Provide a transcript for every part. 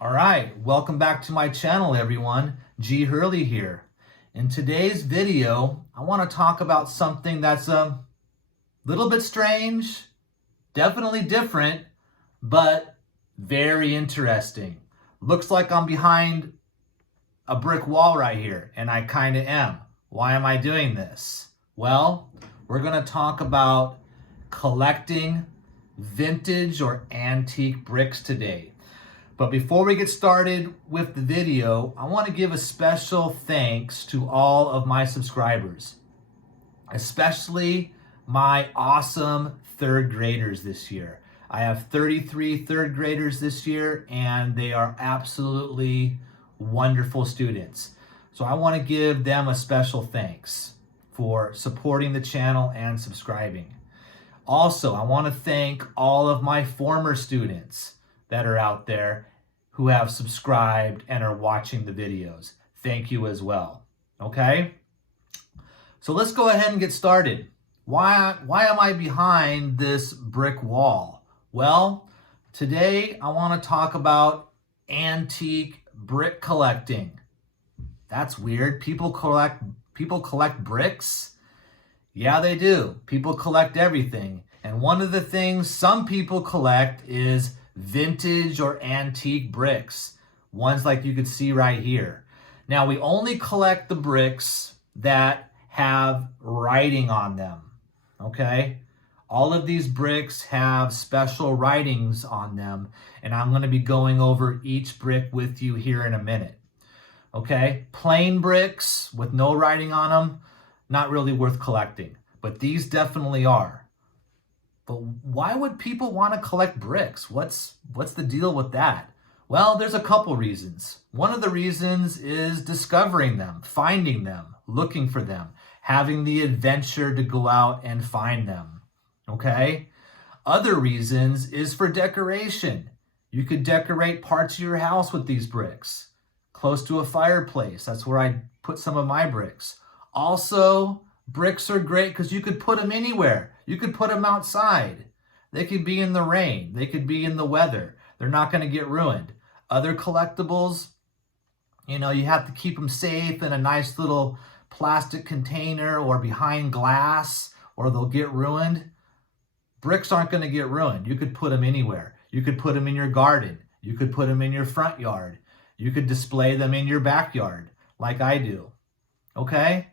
All right, welcome back to my channel, everyone. G. Hurley here. In today's video, I want to talk about something that's a little bit strange, definitely different, but very interesting. Looks like I'm behind a brick wall right here, and I kind of am. Why am I doing this? Well, we're going to talk about collecting vintage or antique bricks today. But before we get started with the video, I want to give a special thanks to all of my subscribers, especially my awesome third graders this year. I have 33 third graders this year, and they are absolutely wonderful students. So I want to give them a special thanks for supporting the channel and subscribing. Also, I want to thank all of my former students that are out there who have subscribed and are watching the videos. Thank you as well. Okay? So let's go ahead and get started. Why am I behind this brick wall? Well, today I want to talk about antique brick collecting. That's weird. People collect bricks? Yeah, they do. People collect everything. And one of the things some people collect is vintage or antique bricks. Ones like you could see right here. Now, we only collect the bricks that have writing on them. Okay? All of these bricks have special writings on them, and I'm going to be going over each brick with you here in a minute. Okay? Plain bricks with no writing on them, not really worth collecting, but these definitely are. But why would people want to collect bricks? What's the deal with that? Well, there's a couple reasons. One of the reasons is discovering them, finding them, looking for them, having the adventure to go out and find them. Okay? Other reasons is for decoration. You could decorate parts of your house with these bricks. Close to a fireplace. That's where I put some of my bricks. Also, bricks are great because you could put them anywhere. You could put them outside. They could be in the rain. They could be in the weather. They're not going to get ruined. Other collectibles, you have to keep them safe in a nice little plastic container or behind glass, or they'll get ruined. Bricks aren't going to get ruined. You could put them anywhere. You could put them in your garden. You could put them in your front yard. You could display them in your backyard, like I do. Okay?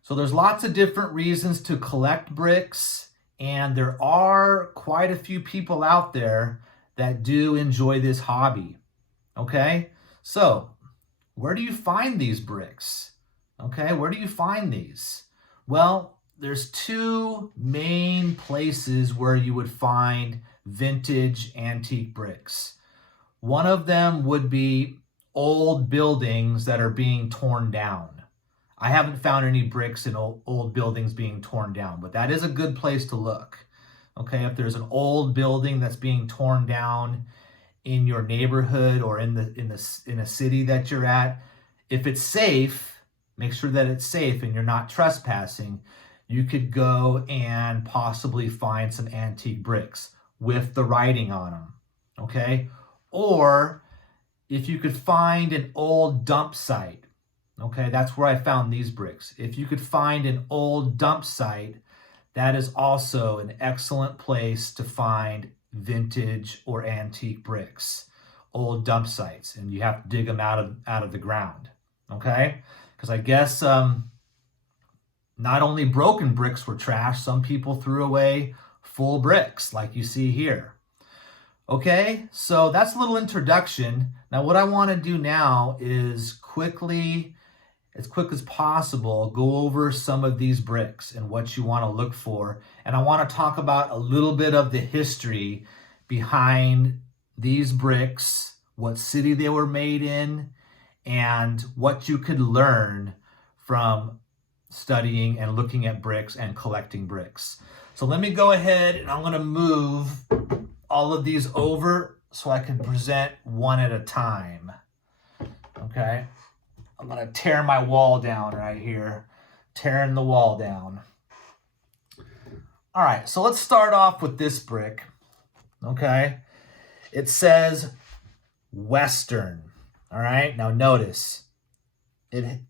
So there's lots of different reasons to collect bricks, and there are quite a few people out there that do enjoy this hobby. Okay? So, where do you find these bricks? Okay, where do you find these? Well, there's two main places where you would find vintage antique bricks. One of them would be old buildings that are being torn down. I haven't found any bricks in old buildings being torn down, but that is a good place to look. Okay, if there's an old building that's being torn down in your neighborhood or in a city that you're at, if it's safe, make sure that it's safe and you're not trespassing. You could go and possibly find some antique bricks with the writing on them. Okay, or if you could find an old dump site. Okay, that's where I found these bricks. If you could find an old dump site, that is also an excellent place to find vintage or antique bricks. Old dump sites, and you have to dig them out of the ground. Okay, because I guess not only broken bricks were trash, some people threw away full bricks, like you see here. Okay, so that's a little introduction. Now, what I want to do now is quickly, as quick as possible, go over some of these bricks and what you want to look for. And I want to talk about a little bit of the history behind these bricks, what city they were made in, and what you could learn from studying and looking at bricks and collecting bricks. So let me go ahead and I'm going to move all of these over so I can present one at a time. Okay? I'm going to tear my wall down right here. Tearing the wall down. All right, so let's start off with this brick. Okay? It says Western. All right, now notice it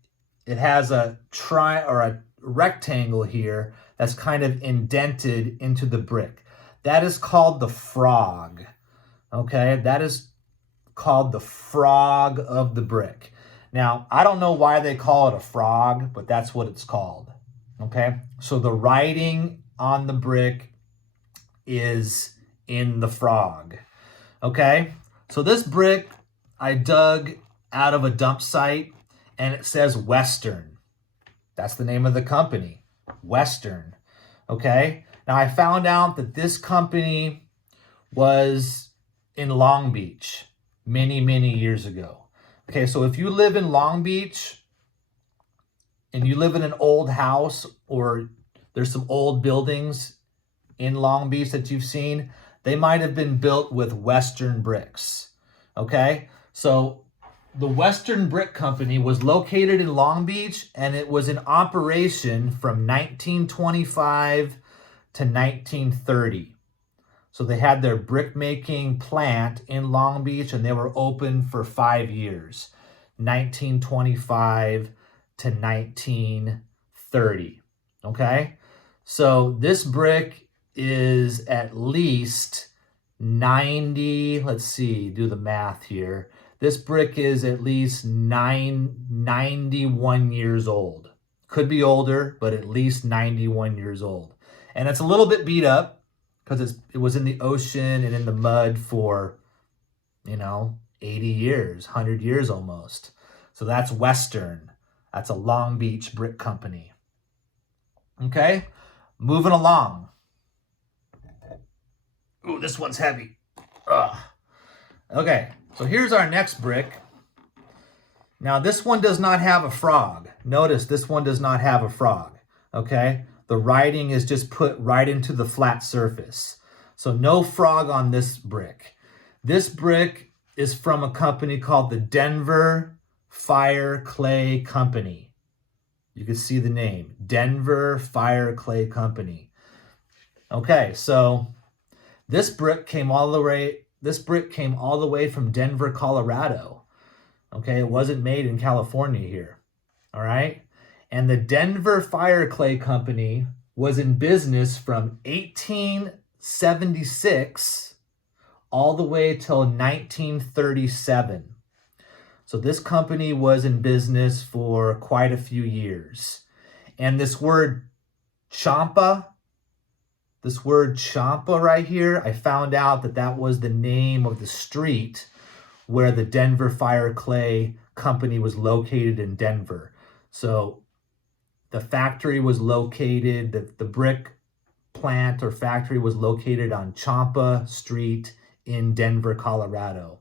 has a rectangle here that's kind of indented into the brick. That is called the frog. Okay, that is called the frog of the brick. Now, I don't know why they call it a frog, but that's what it's called. Okay, so the writing on the brick is in the frog. Okay, so this brick I dug out of a dump site, and it says Western. That's the name of the company, Western. Okay, now I found out that this company was in Long Beach many, many years ago. Okay, so if you live in Long Beach and you live in an old house, or there's some old buildings in Long Beach that you've seen, they might have been built with Western bricks. Okay, so the Western Brick Company was located in Long Beach, and it was in operation from 1925 to 1930. So they had their brick making plant in Long Beach, and they were open for 5 years, 1925 to 1930. Okay, so this brick is at least 90, let's see, do the math here. This brick is at least 91 years old. Could be older, but at least 91 years old. And it's a little bit beat up because it was in the ocean and in the mud for, 80 years, 100 years almost. So that's Western. That's a Long Beach brick company. Okay, moving along. Ooh, this one's heavy. Ugh. Okay, so here's our next brick. Now this one does not have a frog. Notice this one does not have a frog. Okay, the writing is just put right into the flat surface. So no frog on this brick. This brick is from a company called the Denver Fire Clay Company. You can see the name, Denver Fire Clay Company. Okay, so this brick came all the way from Denver, Colorado. Okay, it wasn't made in California here. All right? And the Denver Fire Clay Company was in business from 1876 all the way till 1937. So this company was in business for quite a few years. And this word Champa right here, I found out that was the name of the street where the Denver Fire Clay Company was located in Denver. So the factory was located, the brick plant or factory was located on Champa Street in Denver, Colorado.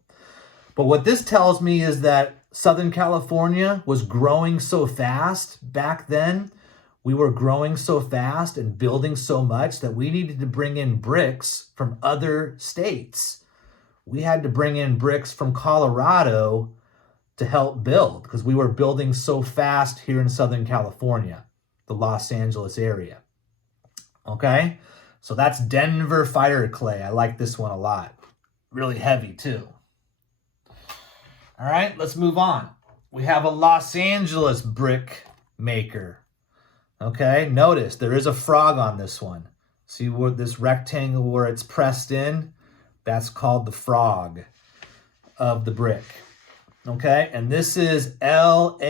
But what this tells me is that Southern California was growing so fast back then. We were growing so fast and building so much that we needed to bring in bricks from other states. We had to bring in bricks from Colorado to help build because we were building so fast here in Southern California, the Los Angeles area. Okay, so that's Denver Fire Clay. I like this one a lot. Really heavy too. All right, let's move on. We have a Los Angeles brick maker. Okay, notice there is a frog on this one. See where this rectangle where it's pressed in? That's called the frog of the brick. Okay, and this is LABCO.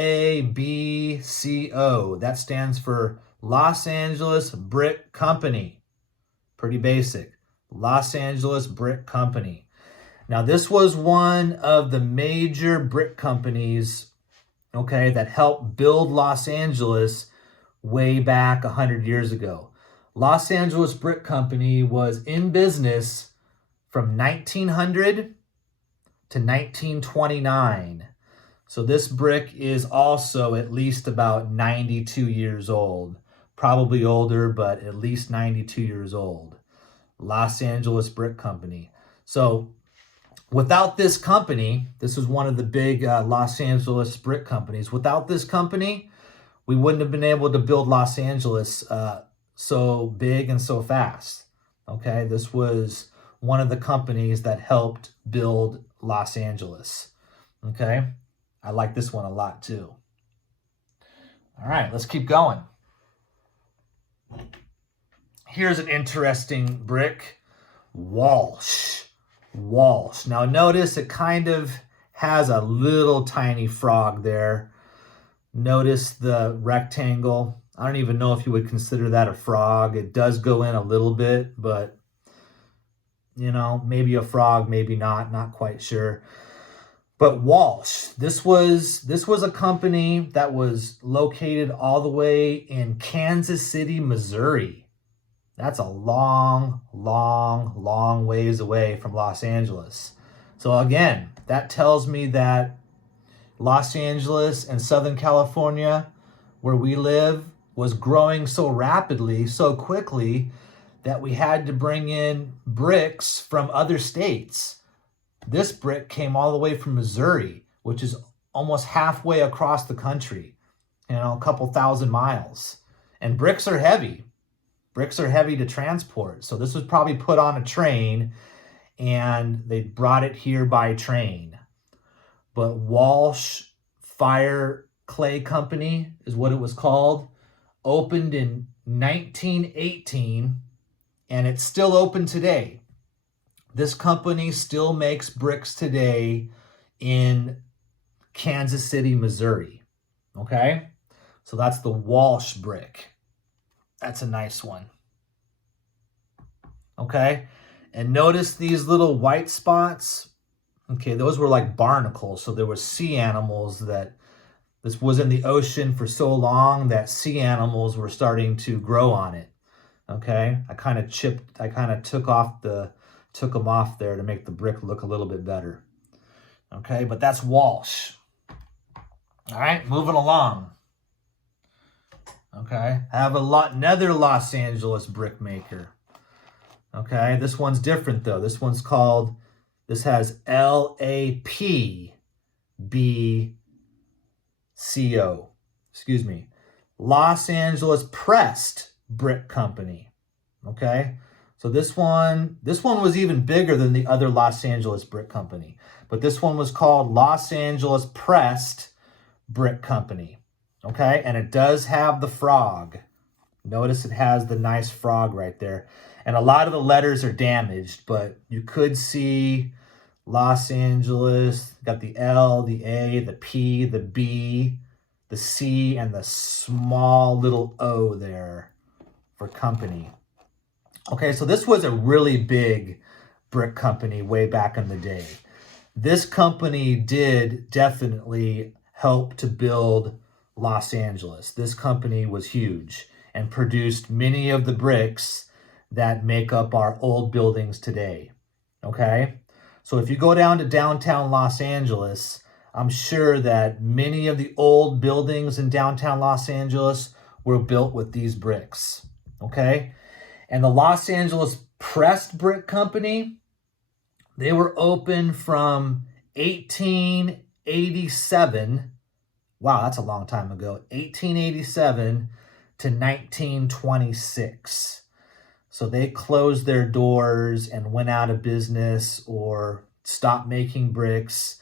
That stands for Los Angeles Brick Company. Pretty basic. Los Angeles Brick Company. Now this was one of the major brick companies, okay, that helped build Los Angeles way back 100 years ago. Los Angeles Brick Company was in business from 1900 to 1929. So this brick is also at least about 92 years old. Probably older, but at least 92 years old. Los Angeles Brick Company. So without this company, this is one of the big Los Angeles brick companies. Without this company, we wouldn't have been able to build Los Angeles so big and so fast. Okay, this was one of the companies that helped build Los Angeles. Okay, I like this one a lot too. All right, let's keep going. Here's an interesting brick, Walsh. Walsh. Now notice it kind of has a little tiny frog there. Notice the rectangle. I don't even know if you would consider that a frog. It does go in a little bit, but you know, maybe a frog, maybe not quite sure. But Walsh, this was a company that was located all the way in Kansas City, Missouri. That's a long, long, long ways away from Los Angeles. So again, that tells me that Los Angeles and Southern California, where we live, was growing so rapidly, so quickly, that we had to bring in bricks from other states. This brick came all the way from Missouri, which is almost halfway across the country, you know, a couple thousand miles. And bricks are heavy. Bricks are heavy to transport. So this was probably put on a train and they brought it here by train. But Walsh Fire Clay Company is what it was called. Opened in 1918 and it's still open today. This company still makes bricks today in Kansas City, Missouri. Okay? So that's the Walsh brick. That's a nice one. Okay? And notice these little white spots. Okay, those were like barnacles. So there were sea animals that, this was in the ocean for so long that sea animals were starting to grow on it. Okay? I kind of took them off there to make the brick look a little bit better. Okay, but that's Walsh. All right, moving along. Okay, I have another Los Angeles brick maker. Okay, this one's different though. This has LAPBCO. Excuse me. Los Angeles Pressed Brick Company. Okay, so this one was even bigger than the other Los Angeles Brick Company. But this one was called Los Angeles Pressed Brick Company. Okay, and it does have the frog. Notice it has the nice frog right there. And a lot of the letters are damaged, but you could see Los Angeles, got the L, the A, the P, the B, the C, and the small little O there for company. Okay, so this was a really big brick company way back in the day. This company did definitely help to build Los Angeles. This company was huge and produced many of the bricks that make up our old buildings today. Okay? So if you go down to downtown Los Angeles, I'm sure that many of the old buildings in downtown Los Angeles were built with these bricks. Okay? And the Los Angeles Pressed Brick Company, they were open from 1887. Wow, that's a long time ago. 1887 to 1926. So they closed their doors and went out of business or stopped making bricks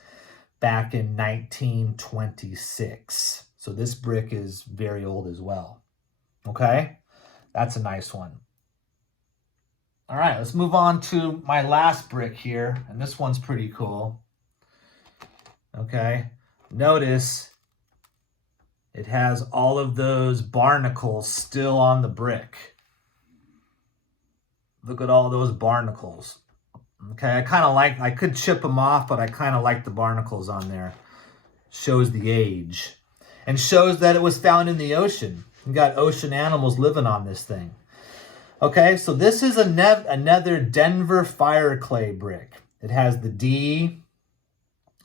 back in 1926. So this brick is very old as well. Okay? That's a nice one. All right, let's move on to my last brick here. And this one's pretty cool. Okay? Notice it has all of those barnacles still on the brick. Look at all those barnacles. Okay, I could chip them off, but I kind of like the barnacles on there. Shows the age. And shows that it was found in the ocean. You got ocean animals living on this thing. Okay, so this is another Denver Fire Clay brick. It has the D,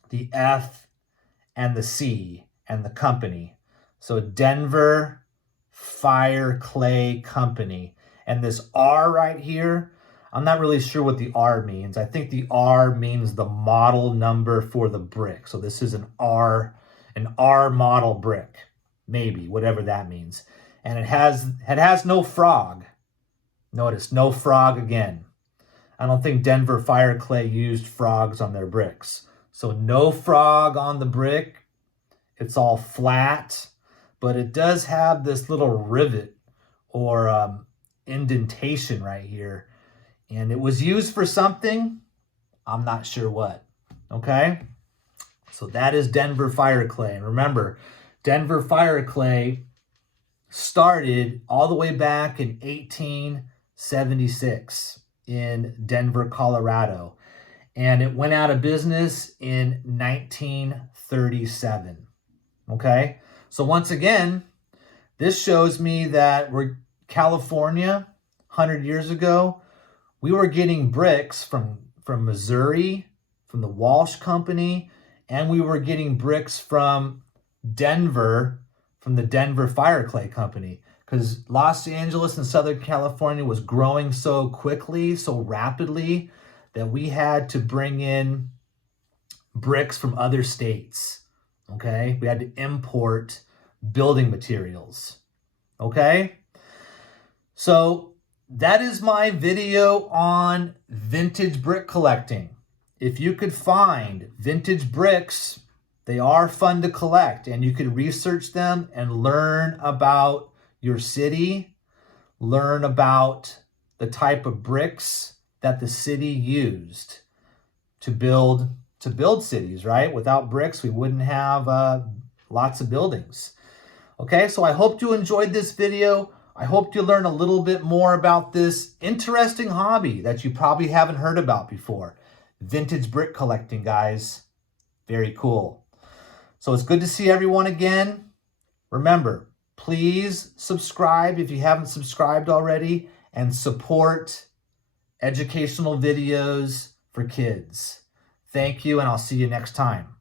the F, and the C, and the company. So Denver Fire Clay Company. And this R right here, I'm not really sure what the R means. I think the R means the model number for the brick. So this is an R model brick, maybe, whatever that means. And it has no frog. Notice, no frog again. I don't think Denver Fire Clay used frogs on their bricks. So no frog on the brick. It's all flat, but it does have this little rivet or indentation right here. And it was used for something. I'm not sure what. Okay? So that is Denver Fire Clay. And remember, Denver Fire Clay started all the way back in 1876 in Denver, Colorado. And it went out of business in 1937. Okay? So once again, this shows me that California, 100 years ago, we were getting bricks from Missouri, from the Walsh Company, and we were getting bricks from Denver, from the Denver Fire Clay Company, because Los Angeles and Southern California was growing so quickly, so rapidly, that we had to bring in bricks from other states, okay? We had to import building materials, okay? So that is my video on vintage brick collecting. If you could find vintage bricks, they are fun to collect, and you could research them and learn about your city, learn about the type of bricks that the city used to build cities, right? Without bricks, we wouldn't have lots of buildings. Okay, so I hope you enjoyed this video. I hope you learn a little bit more about this interesting hobby that you probably haven't heard about before. Vintage brick collecting, guys. Very cool. So it's good to see everyone again. Remember, please subscribe if you haven't subscribed already, and support educational videos for kids. Thank you, and I'll see you next time.